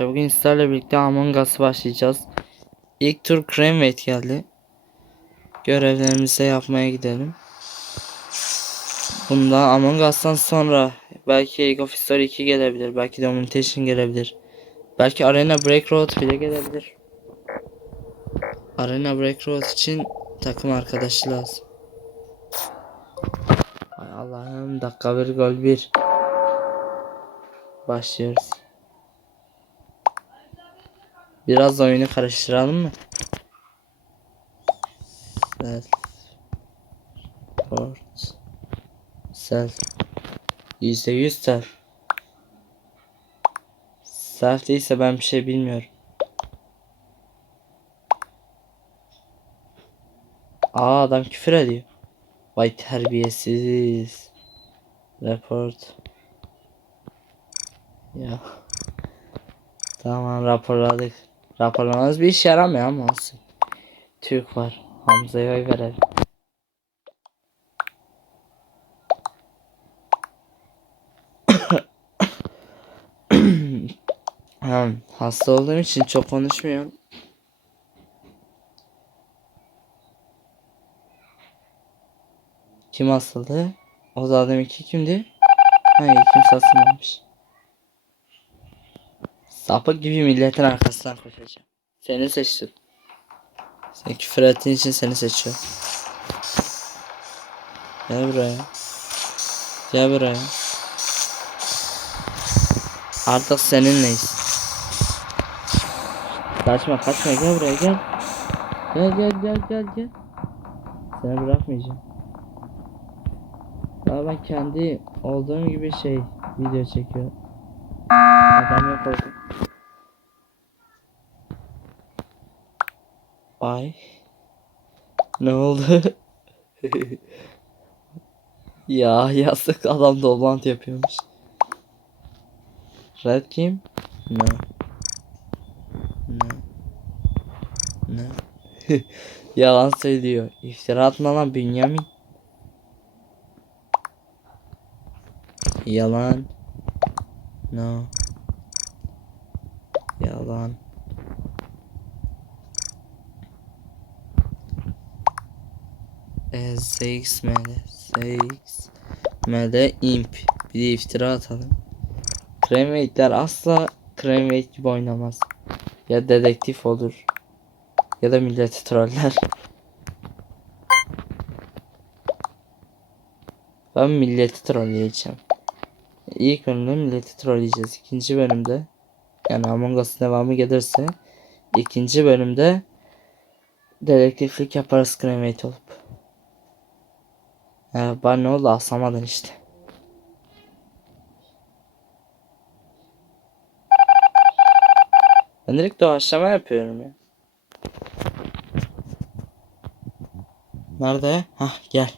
Bugün sizlerle birlikte Among Us başlayacağız. İlk tur Cranweight geldi. Görevlerimizi yapmaya gidelim. Bunda Among Us'tan sonra belki League of History 2 gelebilir. Belki Domination gelebilir. Belki Arena Break Road bile gelebilir. Arena Break Road için takım arkadaşı lazım. Allah'ım dakika bir gol bir. Başlıyoruz. Biraz da oyunu karıştıralım mı? Self. Port. Self. Yüzde yüz self. Self değilse ben bir şey bilmiyorum. Aa adam küfür ediyor. Vay terbiyesiz. Report. Ya. Tamam raporladık. Raporlamamız bir işe yaramıyor ama olsun. Türk var. Hamza'ya oy verelim. Ha, hasta olduğum için çok konuşmuyorum. Kim hastalığı? O adam iki kimdi? Hayır kimse asılmamış. Sapık gibi milletin arkasından koşacağım. Seni seçtim. Sen küfür ettiğin için seni seçiyorum. Gel buraya. Gel buraya. Artık seninleyiz. Kaçma kaçma gel buraya gel. Gel gel gel gel gel. Seni bırakmayacağım. Daha ben kendi olduğum gibi şey video çekiyorum. Adam yok oldu. Ay. Ne oldu? ya yazık adam doblantı yapıyormuş. Red kim? Ne? Ne? Ne? Yalan söylüyor. İftira atma lan Bünyamin. Yalan. No. Yalan. E, ZX ML ZX ML imp bir de iftira atalım. Cremwait'ler asla Cremwait gibi oynamaz. Ya dedektif olur. Ya da milleti troller. Ben milleti trolleyeceğim. İlk bölümde milleti trolleyeceğiz. İkinci bölümde yani Among Us devamı gelirse ikinci bölümde dedektiflik yaparız Cremate olup. Ya bana ne oldu asamadın işte. Ben direkt doğaçlama yapıyorum ya. Nerede? Hah gel.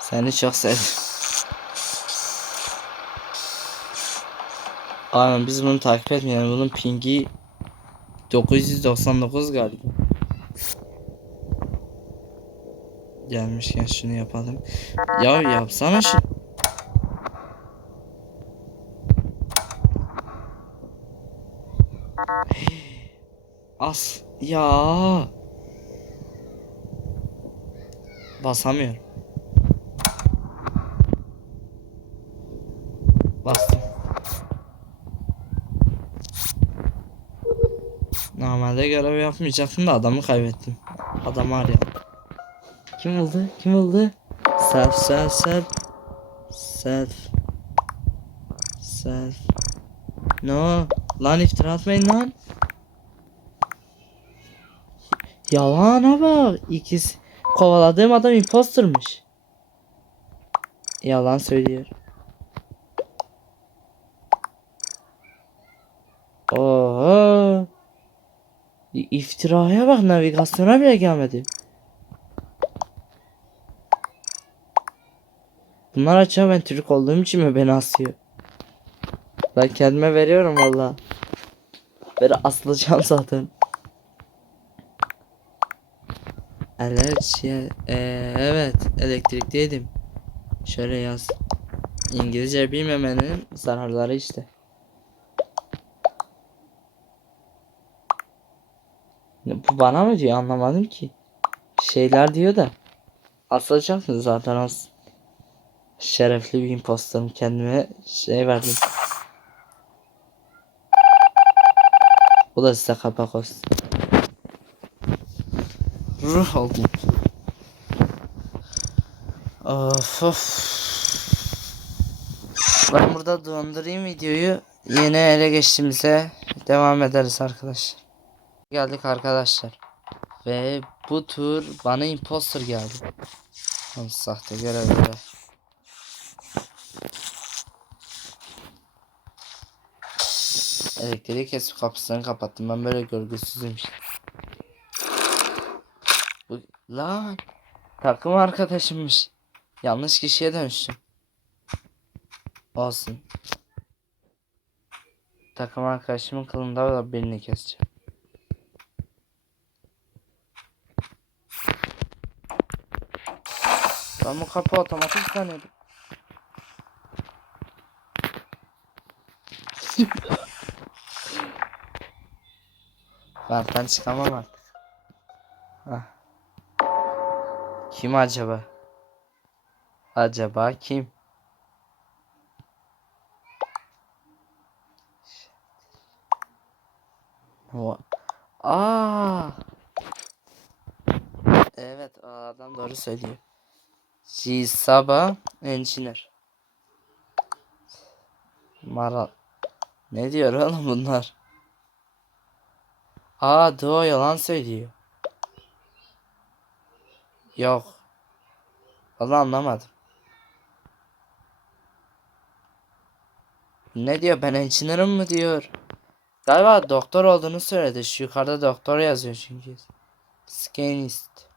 Seni çok sevdim. Aynen biz bunu takip etmeyelim. Bunun pingi 999 galiba. Gelmişken şunu yapalım. Ya yapsana şu. As ya. Basamıyorum. Bastım. Normalde görev yapmayacaktım da adamı kaybettim. Adamı arayalım. Kim oldu? Kim oldu? Self self self. Self. Self. No. Lan iftira atmayın lan. Yalana bak. İkisi. Kovaladığım adam impostermış. Yalan söylüyor. Oha. İftiraya bak navigasyona bile gelmedi. Bunlar açığa ben Türk olduğum için mi beni asıyor? Ben kendime veriyorum valla. Böyle asılacağım zaten. Alerji, ee, evet elektrikteydim. Şöyle yaz. İngilizce bilmemenin zararları işte. Bu bana mı diyor anlamadım ki. Şeyler diyor da. Asılacak mı zaten az. Şerefli bir imposterim kendime şey verdim. Bu da size kapak olsun. Ruh oldum. Of of. Ben burada dondurayım videoyu. Yeni ele geçtiğimize devam ederiz arkadaşlar. Geldik arkadaşlar. Ve bu tur bana imposter geldi. Tam sahte görevlere. Elektriği kesip kapısını kapattım. Ben böyle görgüsüzüm işte. Bu lan takım arkadaşımmış. Yanlış kişiye dönüştüm. Olsun. Takım arkadaşımın kılında da birini keseceğim. Ben bu kapı otomatik sanıyordum. Benden çıkamam artık. Hah. Kim acaba? Acaba kim? Aa. Evet, adam doğru söylüyor. Jisaba Engineer. Mara. Ne diyor oğlum bunlar? Aa Doğu yalan söylüyor. Yok. Vallahi anlamadım. Ne diyor ben engineer'ım mı diyor. Galiba doktor olduğunu söyledi. Şu yukarıda doktor yazıyor çünkü. Scanist.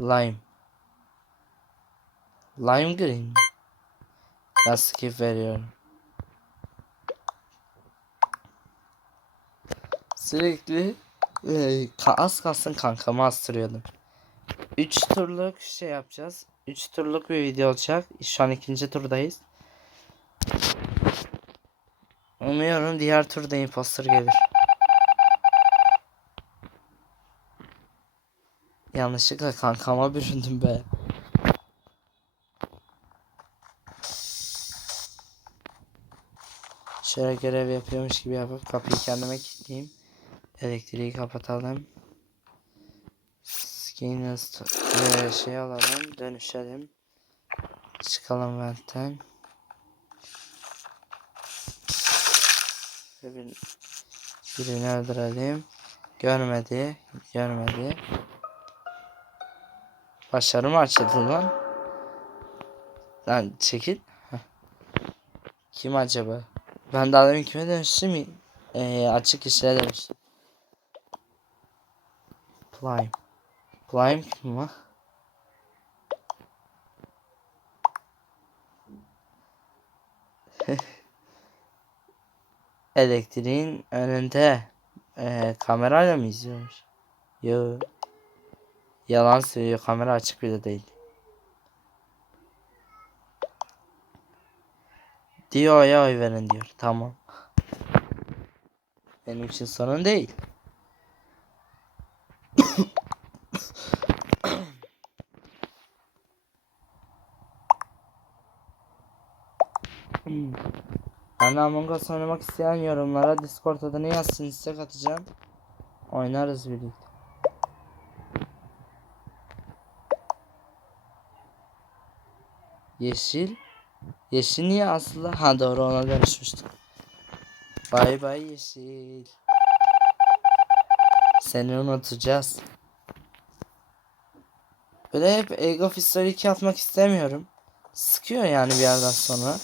Lime. Lime green. Ben skip veriyorum. Sürekli e, az kalsın kankamı astırıyordum. 3 turluk şey yapacağız. 3 turluk bir video olacak. Şu an ikinci turdayız. Umuyorum diğer turda imposter gelir. Yanlışlıkla kankama büründüm be. Şöyle görev yapıyormuş gibi yapıp kapıyı kendime kilitleyeyim. Elektriği kapatalım. Skinless ve şey alalım. Dönüşelim. Çıkalım ventten. Ve bir, birini öldürelim. Görmedi. Görmedi. Başarı mı açıldı lan? Lan çekil. Kim acaba? Ben daha demin kime dönüştüm mi? Ee, açık işlere dönüştüm. Prime. Prime var? Elektriğin önünde ee, kamerayla mı izliyormuş? Yo. Yalan söylüyor. Kamera açık bile değil. Diyor ya oy verin diyor. Tamam. Benim için sorun değil. Ben Among Us oynamak isteyen yorumlara Discord adını yazsın istek atacağım. Oynarız birlikte. Yeşil. Yeşil niye aslında? Ha doğru ona dönüşmüştük. Bay bay yeşil. Seni unutacağız. Böyle hep Ego History 2 atmak istemiyorum. Sıkıyor yani bir yerden sonra.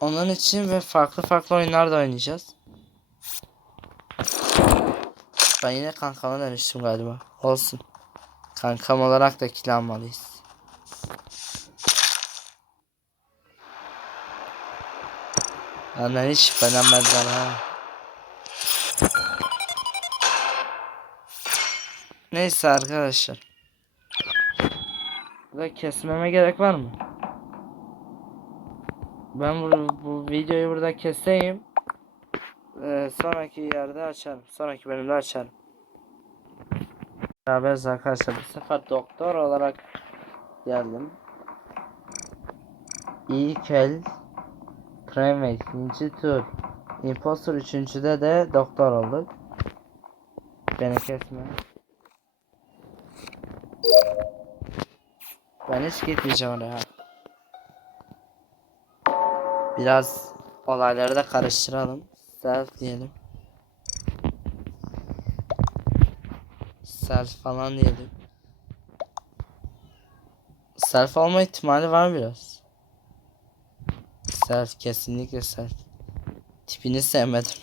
Onun için ve farklı farklı oyunlar da oynayacağız. Ben yine kankama dönüştüm galiba. Olsun. Kankam olarak da kill Benden hiç şüphelenmediler ha. Neyse arkadaşlar. Burada kesmeme gerek var mı? Ben bu, bu videoyu burada keseyim. Ee, sonraki yerde açarım. Sonraki bölümde açarım. Beraberiz arkadaşlar. Bu sefer doktor olarak geldim. İlk el Primate ikinci tur. Imposter üçüncüde de doktor olduk. Beni kesme. Ben hiç gitmeyeceğim oraya. Biraz olayları da karıştıralım. Self diyelim. Self falan diyelim. Self olma ihtimali var biraz. Self kesinlikle self. Tipini sevmedim.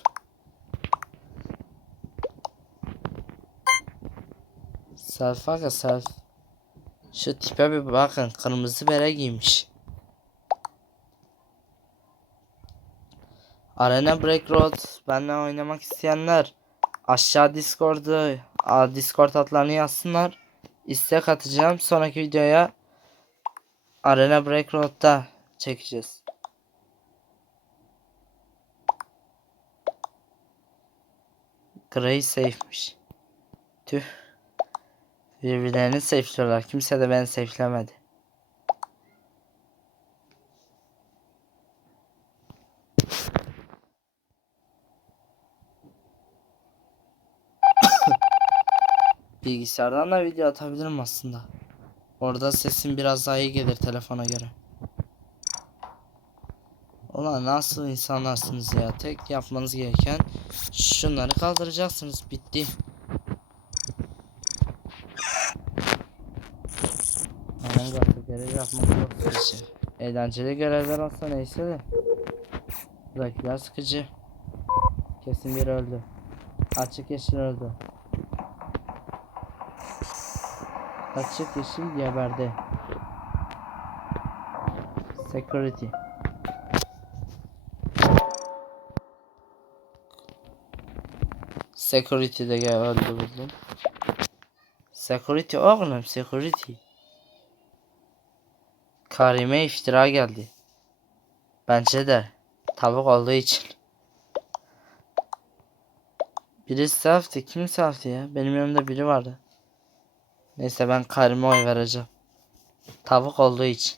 Self aga self. Şu tipe bir bakın kırmızı bere giymiş. Arena Break Road benimle oynamak isteyenler aşağı Discord'u Discord adlarını yazsınlar. İstek atacağım. Sonraki videoya Arena Break Road'da çekeceğiz. Grey safe'miş. Tüh. Birbirlerini safe'liyorlar. Kimse de beni safe'lemedi. Bilgisayardan da video atabilirim aslında. Orada sesim biraz daha iyi gelir telefona göre. Ulan nasıl insanlarsınız ya? Tek yapmanız gereken şunları kaldıracaksınız. Bitti. Hemen gazete görev yapmak çok sıkıcı. Eğlenceli görevler olsa neyse de. Buradakiler sıkıcı. Kesin biri öldü. Açık yeşil öldü. Açık yeşil geberdi. Security. Security de gel öldü buldum. Security oğlum security. Karime iftira geldi. Bence de. Tavuk olduğu için. Biri self'ti. Kim self'ti ya? Benim yanımda biri vardı. Neyse ben Karim'e oy vereceğim. Tavuk olduğu için.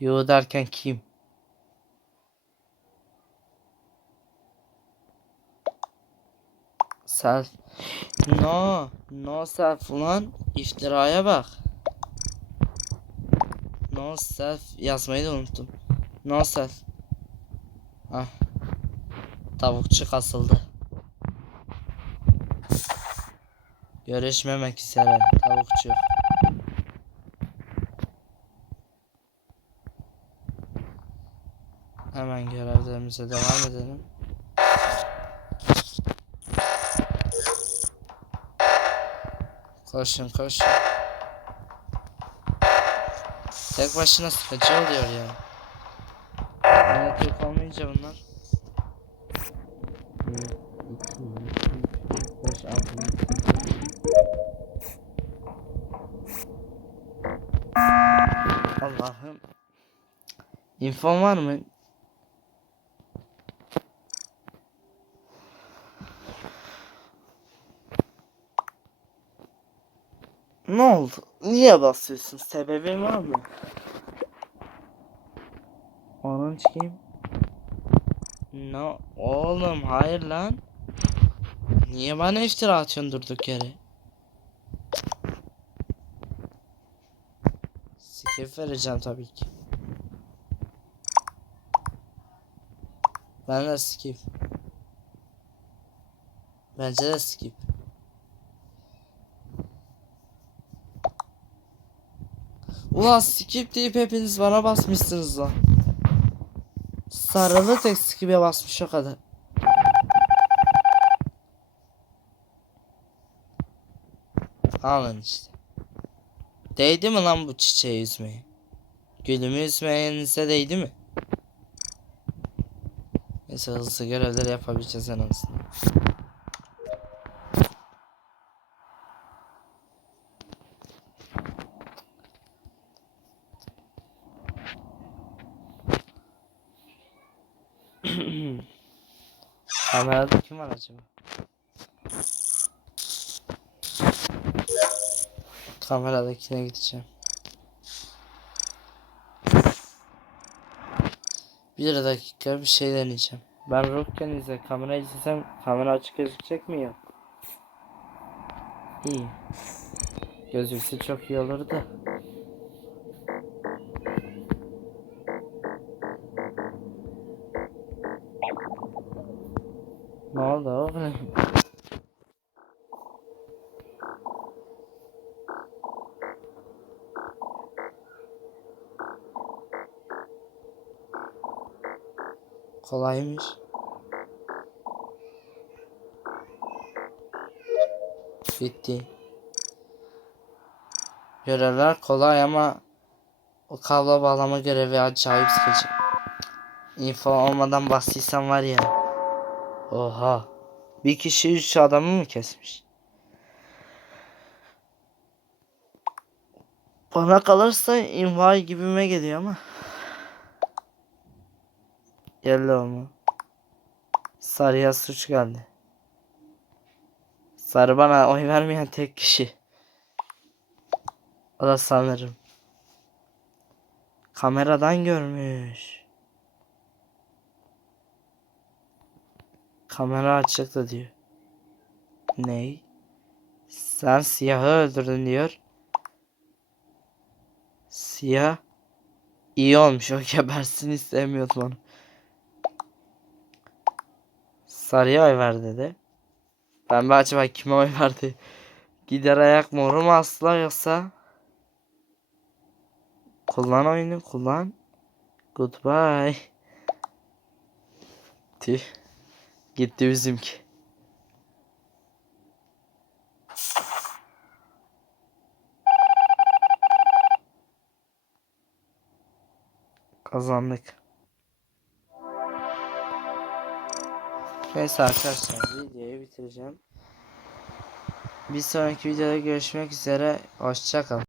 Yo derken kim? Self. No. No self ulan. İftiraya bak. No self yazmayı da unuttum. No self. Ah. Tavukçu kasıldı. Görüşmemek üzere tavukçu. Hemen görevlerimize devam edelim. Koşun koşun. Tek başına sıkıcı oluyor ya. Türk olmayınca bunlar. 1, 2, 3, 4, 5, 6, 7, Allah'ım. İnfon var mı? Oldu? Niye basıyorsun? Sebebi var mı? Onun çıkayım. No oğlum hayır lan. Niye bana iftira atıyorsun durduk yere? Skip vereceğim tabii ki. Ben de skip. Bence de skip. Ulan skip deyip hepiniz bana basmışsınız lan. Sarılı tek skip'e basmış o kadar. Alın işte. Değdi mi lan bu çiçeği üzmeye? Gülümü üzmeyenize değdi mi? Neyse hızlı görevler yapabileceğiz en azından. Kamerada kim var acaba? Kameradakine gideceğim. Bir dakika bir şey deneyeceğim. Ben Rock'ken izle. Kamera izlesem kamera açık gözükecek mi ya? İyi. Gözükse çok iyi olur da. Kolaymış. Bitti. Görevler kolay ama o kablo bağlama görevi acayip sıkıcı. Info olmadan bastıysam var ya. Oha. Bir kişi üç adamı mı kesmiş? Bana kalırsa invay gibime geliyor ama. Yellow mu? Sarıya suç geldi. Sarı bana oy vermeyen tek kişi. O da sanırım. Kameradan görmüş. Kamera açık da diyor. Ney? Sen siyahı öldürdün diyor. Siyah iyi olmuş. O gebersin istemiyordum onu. Sarıya oy ver dedi. Ben bir acaba kime oy verdi? Gider ayak moru mu asla yoksa? Kullan oyunu kullan. Goodbye. Tüh. Gitti bizimki. Kazandık. Neyse arkadaşlar videoyu bitireceğim. Bir sonraki videoda görüşmek üzere. Hoşçakalın.